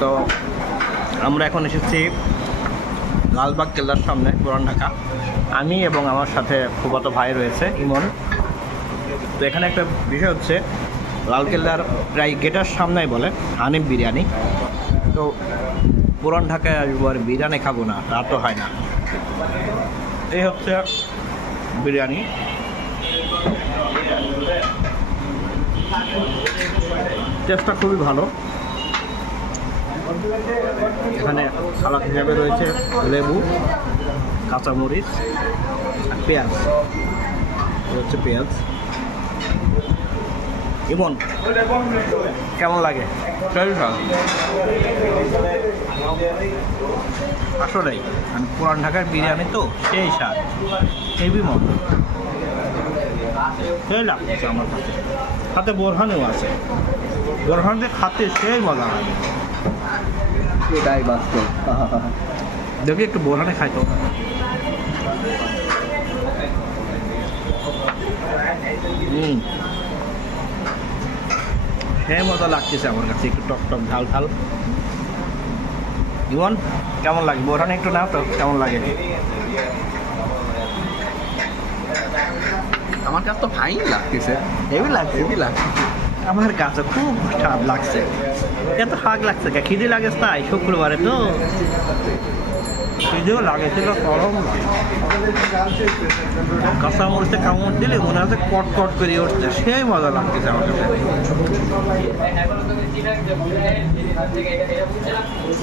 তো আমরা এখন এসেছি লালবাগ কেল্লার সামনে, পুরান ঢাকা। আমি এবং আমার সাথে ফুফাতো ভাই রয়েছে ইমন। তো এখানে একটা বিষয় হচ্ছে, লালকেল্লার প্রায় গেটের সামনেই বলে হানিফ বিরিয়ানি। তো পুরান ঢাকায় আসবো আর বিরিয়ানি খাবো না, তা তো হয় না। এই হচ্ছে বিরিয়ানি। টেস্টটা খুবই ভালো। এখানে সালাদ হিসাবে রয়েছে লেবু, কাঁচামরিচ আর পেঁয়াজ। হচ্ছে পেঁয়াজ। ইমন, কেমন লাগে? আসলেই মানে পুরান ঢাকার বিরিয়ানি তো সেই স্বাদ, হেভি মজা, সেই লাগছে আমার কাছে। সাথে বোরহানও আছে, বোরহানদের খাতে সেই মজা লাগে। এটাই বাস্তব। দেখি একটু বোরহানে খাই তো। সেই মজা লাগতেছে আমার কাছে, একটু টক টক ঝাল ঝাল। জীবন কেমন লাগে? বোরহানে একটু নাও তো, কেমন লাগে? আমার কাছে তো ফাইন লাগতেছে, হেভি লাগছে। হেভি লাগছে। আমার কাছে খুব স্বাদ লাগছে। এত হাগ লাগছে কে? খিদে লাগে তাই? শুক্রবারে তো খিদেও লাগেছিল, গরম লাগে। কাঁচা মরিচে কামড় দিলে মনে হচ্ছে কট কট করে উঠছে, সেই মজা লাগতেছে আমার কাছে।